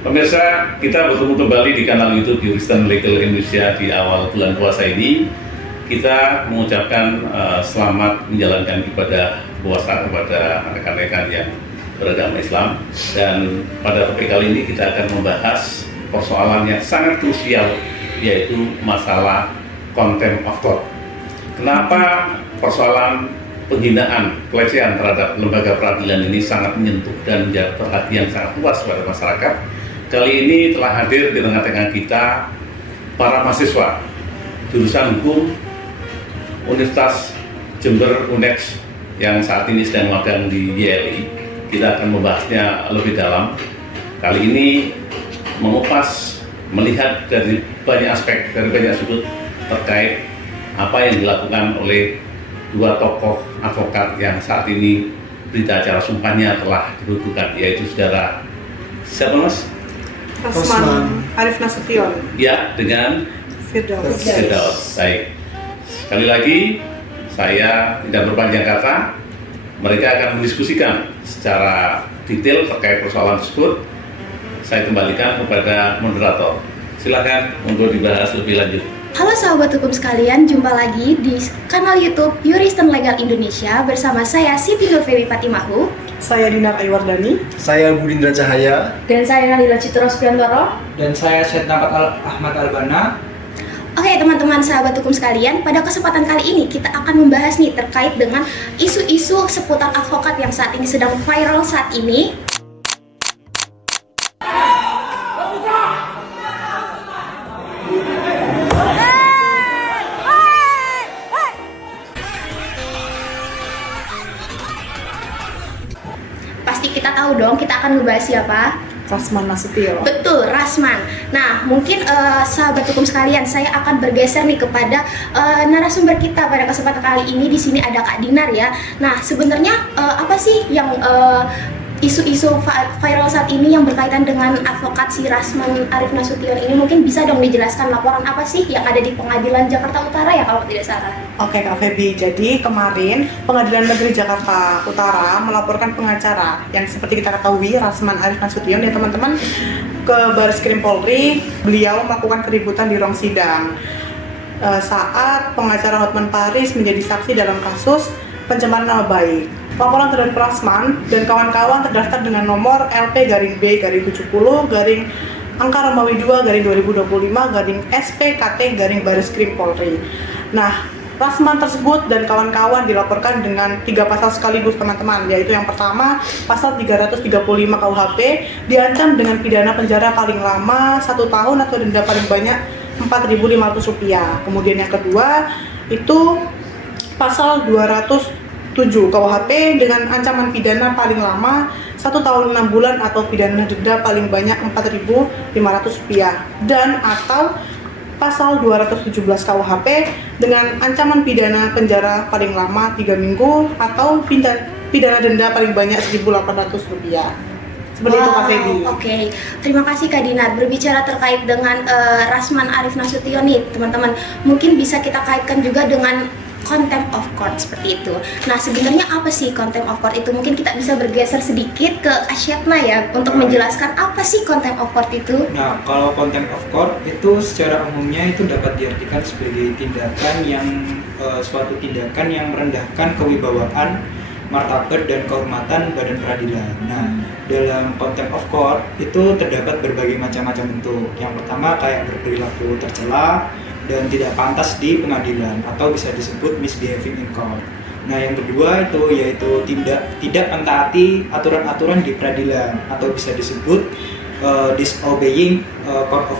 Pemirsa, kita bertemu kembali di kanal YouTube Juristen Legal Indonesia di awal bulan puasa ini. Kita mengucapkan selamat menjalankan ibadah puasa kepada rekan-rekan yang beragama Islam. Dan pada topik kali ini kita akan membahas persoalan yang sangat krusial, yaitu masalah contempt of court. Kenapa persoalan penghinaan, pelecehan terhadap lembaga peradilan ini sangat menyentuh dan menjadi perhatian sangat luas pada masyarakat? Kali ini telah hadir di tengah-tengah kita para mahasiswa jurusan hukum Universitas Jember UNEX yang saat ini sedang magang di YLI. Kita akan membahasnya lebih dalam. Kali ini mengupas, melihat dari banyak aspek, dari banyak sudut terkait apa yang dilakukan oleh dua tokoh advokat yang saat ini berita acara sumpahnya telah dibukukan, yaitu saudara siapa mas? Rasman Arif Nasution. Ya, dengan Firdaus. Baik. Sekali lagi, saya tidak berpanjang kata. Mereka akan mendiskusikan secara detail terkait persoalan tersebut. Saya kembalikan kepada moderator. Silakan untuk dibahas lebih lanjut. Halo sahabat hukum sekalian, jumpa lagi di kanal YouTube Juristen Legal Indonesia bersama saya Siti Nurfewi Fatimahu. Saya Dinar Aiwardani. Saya Budindra Cahaya. Dan saya Nalila Citros Piantoro. Dan saya Syed Napat Ahmad Albana. Oke teman-teman sahabat hukum sekalian, pada kesempatan kali ini kita akan membahas nih terkait dengan isu-isu seputar advokat yang saat ini sedang viral saat ini. Pasti kita tahu dong, kita akan membahas siapa? Rasman Nasution. Betul, Rasman. Nah, mungkin sahabat hukum sekalian, saya akan bergeser nih kepada narasumber kita pada kesempatan kali ini. Di sini ada Kak Dinar ya. Nah, sebenarnya apa sih yang isu-isu viral saat ini yang berkaitan dengan advokat si Rasman Arif Nasution ini? Mungkin bisa dong dijelaskan laporan apa sih yang ada di Pengadilan Jakarta Utara ya kalau tidak salah? Oke Kak Febi, jadi kemarin Pengadilan Negeri Jakarta Utara melaporkan pengacara yang seperti kita ketahui Rasman Arif Nasution ya teman-teman ke Barreskrim Polri. Beliau melakukan keributan di ruang sidang saat pengacara Hotman Paris menjadi saksi dalam kasus pencemaran nama baik. Laporan terhadap Rasman dan kawan-kawan terdaftar dengan nomor LP-B-70 angka Romawi 2/2025 SPKT Barreskrim Polri. Nah, Rasman tersebut dan kawan-kawan dilaporkan dengan 3 pasal sekaligus teman-teman, yaitu yang pertama pasal 335 KUHP diancam dengan pidana penjara paling lama 1 tahun atau denda paling banyak Rp4.500. Kemudian yang kedua itu pasal 207 KUHP dengan ancaman pidana paling lama 1 tahun 6 bulan atau pidana denda paling banyak Rp4.500 dan atau pasal 217 KUHP dengan ancaman pidana penjara paling lama 3 minggu atau pidana denda paling banyak Rp1.800. Seperti itu Kak Febi. Oke. Terima kasih Kak Dinar. Berbicara terkait dengan Rasman Arif Nasution nih teman-teman, mungkin bisa kita kaitkan juga dengan contempt of court seperti itu. Nah, sebenarnya apa sih contempt of court itu? Mungkin kita bisa bergeser sedikit ke Asyatna ya untuk menjelaskan apa sih contempt of court itu. Nah, kalau contempt of court itu secara umumnya itu dapat diartikan sebagai tindakan yang suatu tindakan yang merendahkan kewibawaan, martabat dan kehormatan badan peradilan. Nah, dalam contempt of court itu terdapat berbagai macam-macam bentuk. Yang pertama kayak berperilaku tercela dan tidak pantas di pengadilan atau bisa disebut misbehaving in court. Nah, yang kedua itu yaitu tidak mentaati aturan-aturan di peradilan atau bisa disebut disobeying court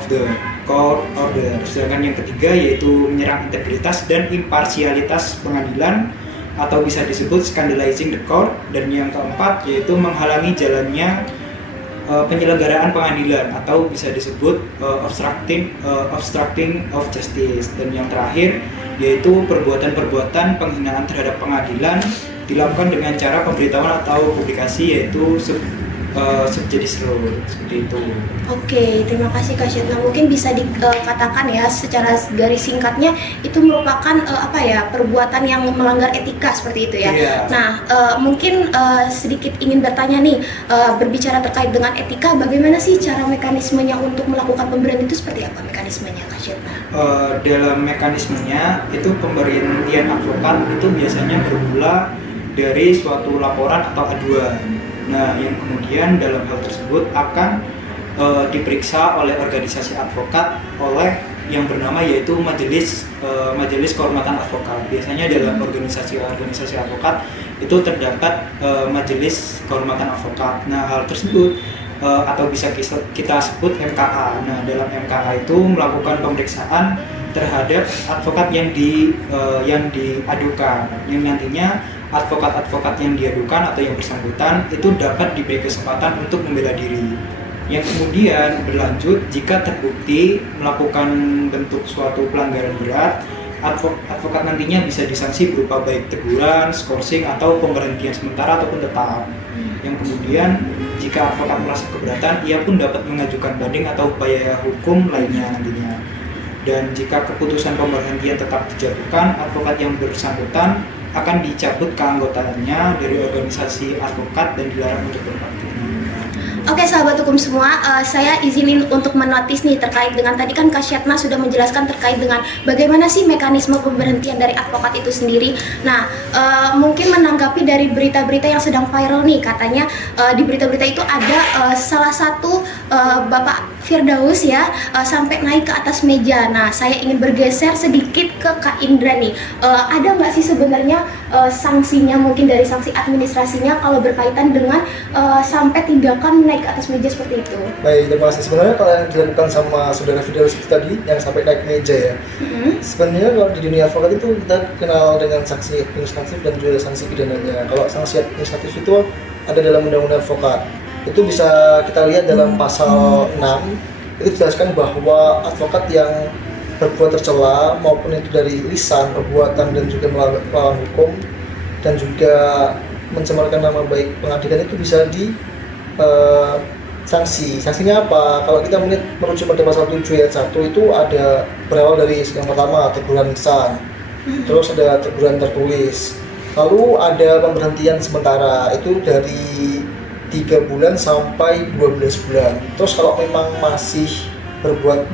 order. Sedangkan yang ketiga yaitu menyerang integritas dan imparsialitas pengadilan atau bisa disebut scandalizing the court. Dan yang keempat yaitu menghalangi jalannya penyelenggaraan pengadilan atau bisa disebut obstructing of justice. Dan yang terakhir yaitu perbuatan-perbuatan penghinaan terhadap pengadilan dilakukan dengan cara pemberitahuan atau publikasi, yaitu subjudice law seperti itu. Oke, terima kasih Kak Syedna. Mungkin bisa dikatakan ya secara garis singkatnya itu merupakan perbuatan yang melanggar etika seperti itu ya. Iya. Nah, mungkin sedikit ingin bertanya nih, berbicara terkait dengan etika, bagaimana sih cara mekanismenya untuk melakukan pemberhentian itu seperti apa mekanismenya Kak Syedna? Dalam mekanismenya itu pemberhentian advokat itu biasanya bermula dari suatu laporan atau aduan. Nah, yang kemudian dalam hal tersebut akan diperiksa oleh organisasi advokat oleh yang bernama yaitu Majelis Kehormatan Advokat. Biasanya dalam organisasi advokat itu terdapat Majelis Kehormatan Advokat. Nah, hal tersebut atau bisa kita sebut MKA. Nah, dalam MKA itu melakukan pemeriksaan terhadap advokat yang diadukan, yang nantinya advokat-advokat yang diadukan atau yang bersangkutan itu dapat diberi kesempatan untuk membela diri, yang kemudian berlanjut jika terbukti melakukan bentuk suatu pelanggaran berat, advokat nantinya bisa disanksi berupa baik teguran, skorsing, atau pemberhentian sementara ataupun tetap. Yang kemudian jika advokat merasa keberatan, ia pun dapat mengajukan banding atau upaya hukum lainnya nantinya. Dan jika keputusan pemberhentian tetap dijatuhkan, advokat yang bersangkutan akan dicabut keanggotaannya dari organisasi advokat dan dilarang untuk beraktif. Oke sahabat hukum semua, saya izinin untuk menotis nih terkait dengan tadi kan Kak Syedna sudah menjelaskan terkait dengan bagaimana sih mekanisme pemberhentian dari advokat itu sendiri. Nah, mungkin menanggapi dari berita-berita yang sedang viral nih, katanya di berita-berita itu ada salah satu Bapak Firdaus ya sampai naik ke atas meja. Nah, saya ingin bergeser sedikit ke Kak Indra nih. Ada nggak sih sebenarnya sanksinya, mungkin dari sanksi administrasinya kalau berkaitan dengan sampai tindakan naik ke atas meja seperti itu? Baik, terima kasih. Sebenarnya kalau yang dilakukan sama saudara Firdaus itu tadi yang sampai naik meja ya, sebenarnya kalau di dunia advokat itu kita kenal dengan sanksi administratif dan juga sanksi pidananya. Kalau sanksi administratif itu ada dalam undang-undang advokat. Itu bisa kita lihat dalam pasal 6, itu dijelaskan bahwa advokat yang berbuat tercela maupun itu dari lisan, perbuatan dan juga melawan hukum dan juga mencemarkan nama baik pengadilan itu bisa di sanksinya apa? Kalau kita merujuk pada pasal 7 ayat 1 itu ada berawal dari yang pertama teguran lisan, terus ada teguran tertulis, lalu ada pemberhentian sementara itu dari 3 bulan sampai 12 bulan. Terus kalau memang masih berbuat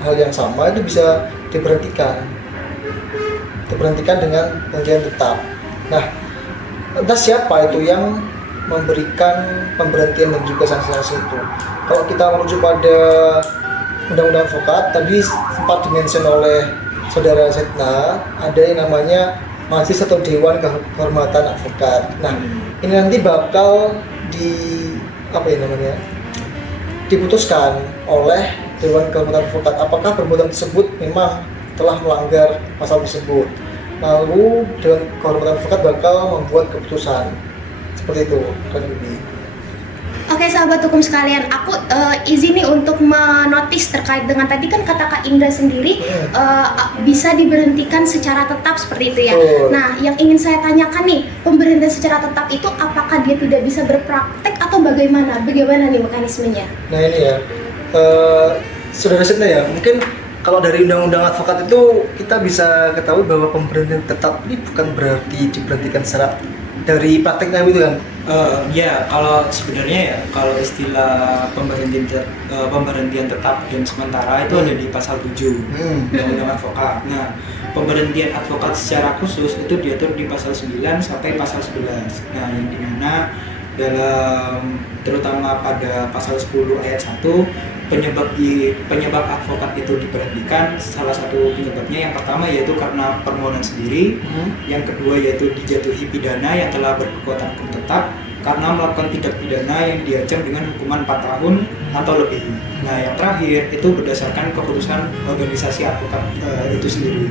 hal yang sama itu bisa diberhentikan dengan pemberhentian tetap. Nah, entah siapa itu yang memberikan pemberhentian dan juga sanksi-sanksi itu. Kalau kita merujuk pada undang-undang advokat, tadi sempat dimention oleh saudara Syedna, ada yang namanya majelis atau dewan kehormatan advokat. Nah, ini nanti bakal diputuskan oleh dewan kehormatan advokat apakah perbuatan tersebut memang telah melanggar pasal tersebut. Lalu dewan kehormatan advokat bakal membuat keputusan seperti itu kan ini. Oke sahabat hukum sekalian, aku izin nih untuk menotis terkait dengan tadi kan kata Kak Indra sendiri bisa diberhentikan secara tetap seperti itu ya. Nah, yang ingin saya tanyakan nih, pemberhentian secara tetap itu apakah dia tidak bisa berpraktek atau bagaimana? Bagaimana nih mekanismenya? Nah ini ya, saudara Syedna ya, mungkin kalau dari undang-undang advokat itu kita bisa ketahui bahwa pemberhentian tetap ini bukan berarti diberhentikan secara dari prakteknya itu kan. Ya, kalau sebenarnya ya, kalau istilah pemberhentian tetap dan sementara itu ada di pasal 7 Undang-Undang Advokat. Nah, pemberhentian advokat secara khusus itu diatur di pasal 9 sampai pasal 11. Nah, yang dimana dalam terutama pada pasal 10 ayat 1 penyebab advokat itu diberhentikan, salah satu penyebabnya yang pertama yaitu karena permohonan sendiri, yang kedua yaitu dijatuhi pidana yang telah berkekuatan hukum tetap karena melakukan tindak pidana yang diancam dengan hukuman 4 tahun atau lebih. Nah, yang terakhir itu berdasarkan keputusan organisasi advokat itu sendiri.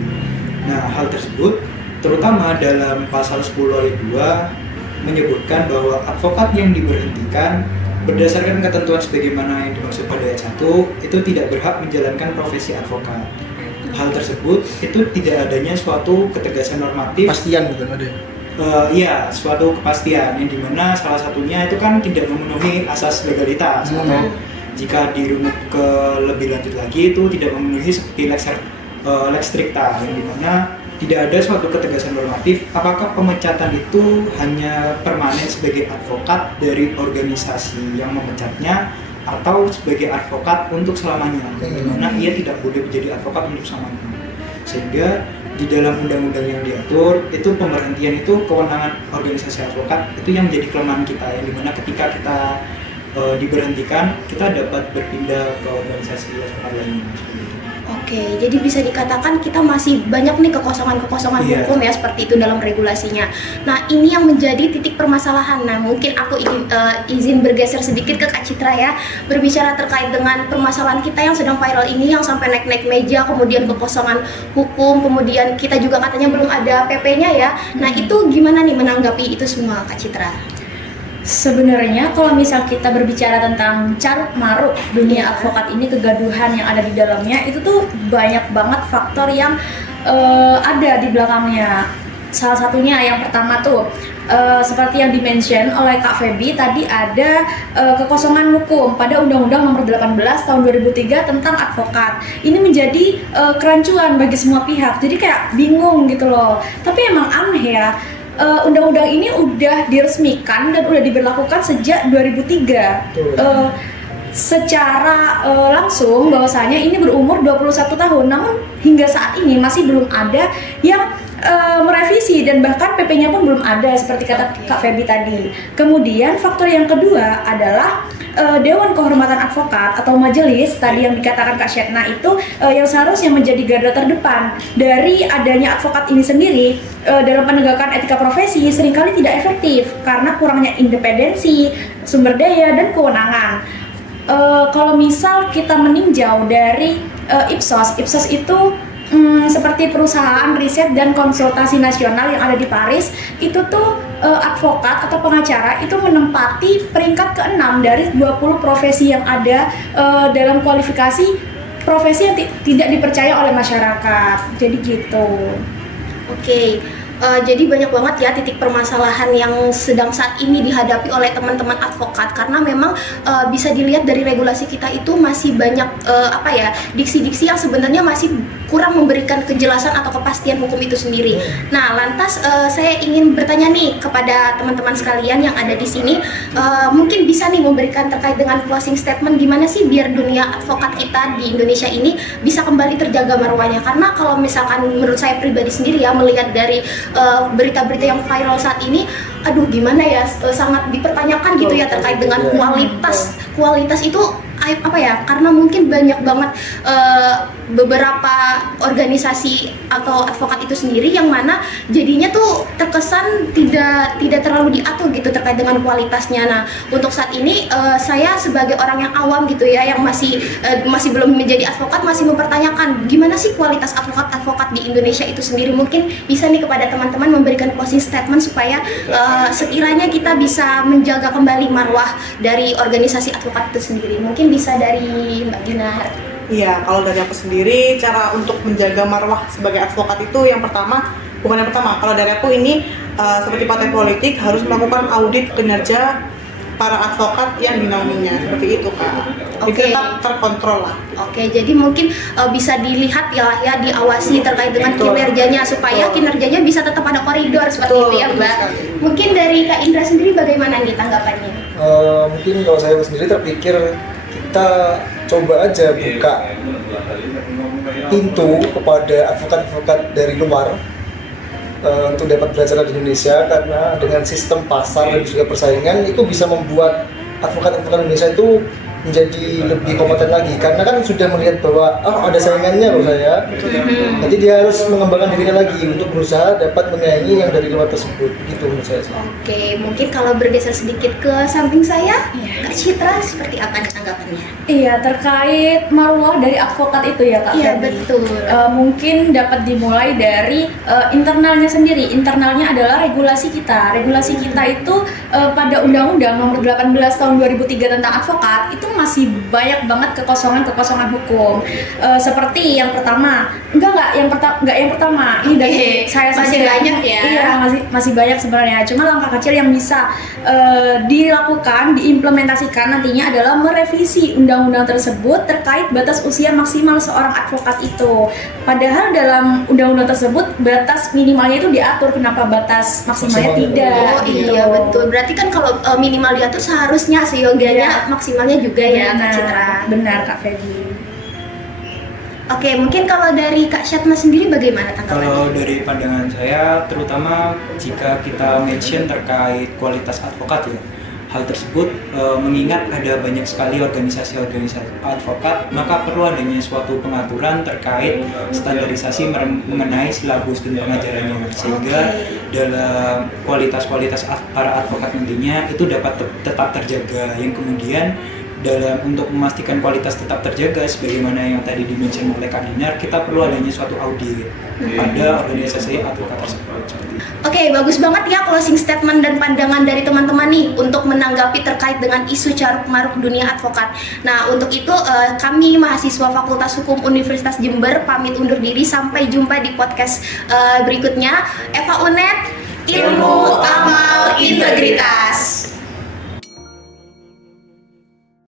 Nah, hal tersebut terutama dalam pasal 10 ayat 2 menyebutkan bahwa advokat yang diberhentikan berdasarkan ketentuan sebagaimana yang dimaksud pada ayat 1 itu tidak berhak menjalankan profesi advokat. Hal tersebut itu tidak adanya suatu ketegasan normatif. Pastian gitu ada. Iya, suatu kepastian yang dimana salah satunya itu kan tidak memenuhi asas legalitas atau jika dirunut ke lebih lanjut lagi itu tidak memenuhi seperti lex stricta yang dimana tidak ada suatu ketegasan normatif apakah pemecatan itu hanya permanen sebagai advokat dari organisasi yang memecatnya atau sebagai advokat untuk selamanya, yang dimana ia tidak boleh menjadi advokat untuk selamanya. Sehingga di dalam undang-undang yang diatur itu pemberhentian itu kewenangan organisasi advokat itu yang menjadi kelemahan kita, yang dimana ketika kita diberhentikan kita dapat berpindah ke organisasi advokat lainnya. Oke, jadi bisa dikatakan kita masih banyak nih kekosongan-kekosongan hukum ya seperti itu dalam regulasinya. Nah, ini yang menjadi titik permasalahan. Nah, mungkin aku izin bergeser sedikit ke Kak Citra ya, berbicara terkait dengan permasalahan kita yang sedang viral ini, yang sampai naik-naik meja, kemudian kekosongan hukum, kemudian kita juga katanya belum ada PP-nya ya. Nah, itu gimana nih menanggapi itu semua, Kak Citra? Sebenarnya kalau misal kita berbicara tentang caruk maruk dunia advokat ini, kegaduhan yang ada di dalamnya itu tuh banyak banget faktor yang ada di belakangnya. Salah satunya yang pertama tuh seperti yang dimention oleh Kak Feby tadi, ada kekosongan hukum pada Undang-Undang Nomor 18 Tahun 2003 tentang advokat. Ini menjadi kerancuan bagi semua pihak. Jadi kayak bingung gitu loh. Tapi emang aneh ya. Undang-undang ini udah diresmikan dan udah diberlakukan sejak 2003 secara langsung bahwasanya ini berumur 21 tahun, namun hingga saat ini masih belum ada yang merevisi dan bahkan PP-nya pun belum ada seperti kata Kak Feby tadi. Kemudian faktor yang kedua adalah Dewan Kehormatan Advokat atau majelis tadi yang dikatakan Kak Syetna itu yang seharusnya menjadi garda terdepan dari adanya advokat ini sendiri dalam penegakan etika profesi seringkali tidak efektif karena kurangnya independensi, sumber daya, dan kewenangan. Kalau misal kita meninjau dari Ipsos itu seperti perusahaan riset dan konsultasi nasional yang ada di Paris, itu tuh advokat atau pengacara itu menempati peringkat ke-6 dari 20 profesi yang ada dalam kualifikasi profesi yang tidak dipercaya oleh masyarakat. Jadi gitu. Oke. Jadi banyak banget ya titik permasalahan yang sedang saat ini dihadapi oleh teman-teman advokat, karena memang bisa dilihat dari regulasi kita itu masih banyak diksi-diksi yang sebenarnya masih kurang memberikan kejelasan atau kepastian hukum itu sendiri. Nah, lantas saya ingin bertanya nih kepada teman-teman sekalian yang ada di sini, mungkin bisa nih memberikan terkait dengan closing statement gimana sih biar dunia advokat kita di Indonesia ini bisa kembali terjaga marwahnya. Karena kalau misalkan menurut saya pribadi sendiri ya, melihat dari berita-berita yang viral saat ini, aduh gimana ya, sangat dipertanyakan gitu ya terkait dengan kualitas itu karena mungkin banyak banget beberapa organisasi atau advokat itu sendiri yang mana jadinya tuh terkesan tidak terlalu diatur gitu terkait dengan kualitasnya. Nah, untuk saat ini saya sebagai orang yang awam gitu ya, yang masih belum menjadi advokat, masih mempertanyakan gimana sih kualitas advokat di Indonesia itu sendiri. Mungkin bisa nih kepada teman-teman memberikan closing statement supaya sekiranya kita bisa menjaga kembali marwah dari organisasi advokat itu sendiri. Mungkin bisa dari Mbak Dinar. Iya, kalau dari aku sendiri, cara untuk menjaga marwah sebagai advokat itu kalau dari aku ini seperti partai politik harus melakukan audit kinerja para advokat yang dinaunginya, seperti itu Kak. Oke. Tetap terkontrol lah. Oke, jadi mungkin bisa dilihat ya diawasi terkait dengan kinerjanya supaya kinerjanya bisa tetap ada koridor seperti itu ya Mbak. Mungkin dari Kak Indra sendiri bagaimana nih tanggapannya? Mungkin kalau saya sendiri terpikir kita coba aja buka pintu kepada advokat-advokat dari luar untuk dapat belajar di Indonesia, karena dengan sistem pasar dan juga persaingan itu bisa membuat advokat-advokat Indonesia itu menjadi lebih kompeten lagi, karena kan sudah melihat bahwa ada saingannya loh saya. Jadi dia harus mengembangkan dirinya lagi untuk berusaha dapat menyaingi yang dari luar tersebut, begitu menurut saya. Oke, mungkin kalau bergeser sedikit ke samping saya, Kak Citra seperti apa tanggapannya? Iya, terkait marwah dari advokat itu ya Kak Iya, Feby. betul. Mungkin dapat dimulai dari internalnya sendiri. Internalnya adalah regulasi kita. Regulasi kita itu pada Undang-Undang Nomor 18 Tahun 2003 tentang advokat itu masih banyak banget kekosongan hukum. Seperti yang pertama, enggak yang pertama. Ini dari saya masih saja. banyak ya. Iya, masih banyak sebenarnya. Cuma langkah kecil yang bisa dilakukan, diimplementasikan nantinya adalah merevisi undang-undang tersebut terkait batas usia maksimal seorang advokat itu. Padahal dalam undang-undang tersebut batas minimalnya itu diatur, kenapa batas maksimalnya Maksimal. tidak? Oh gitu. iya betul. Berarti kan kalau minimal diatur seharusnya seyogianya maksimalnya juga ya Kak Citra. Benar Kak Feby. Oke, mungkin kalau dari Kak Syatma sendiri bagaimana tanggapannya? Kalau dari pandangan saya, terutama jika kita mention terkait kualitas advokat ya, hal tersebut mengingat ada banyak sekali organisasi-organisasi advokat, maka perlu adanya suatu pengaturan terkait standarisasi mengenai silabus dan pengajarannya, sehingga dalam kualitas-kualitas para advokat nantinya itu dapat tetap terjaga, yang kemudian untuk memastikan kualitas tetap terjaga sebagaimana yang tadi dimention oleh Kak Dinar, kita perlu adanya suatu audit pada organisasi advokat tersebut. Oke, bagus banget ya closing statement dan pandangan dari teman-teman nih untuk menanggapi terkait dengan isu caruk-maruk dunia advokat. Nah, untuk itu kami mahasiswa Fakultas Hukum Universitas Jember pamit undur diri, sampai jumpa di podcast berikutnya. Eva Unet, Ilmu Amal Integritas.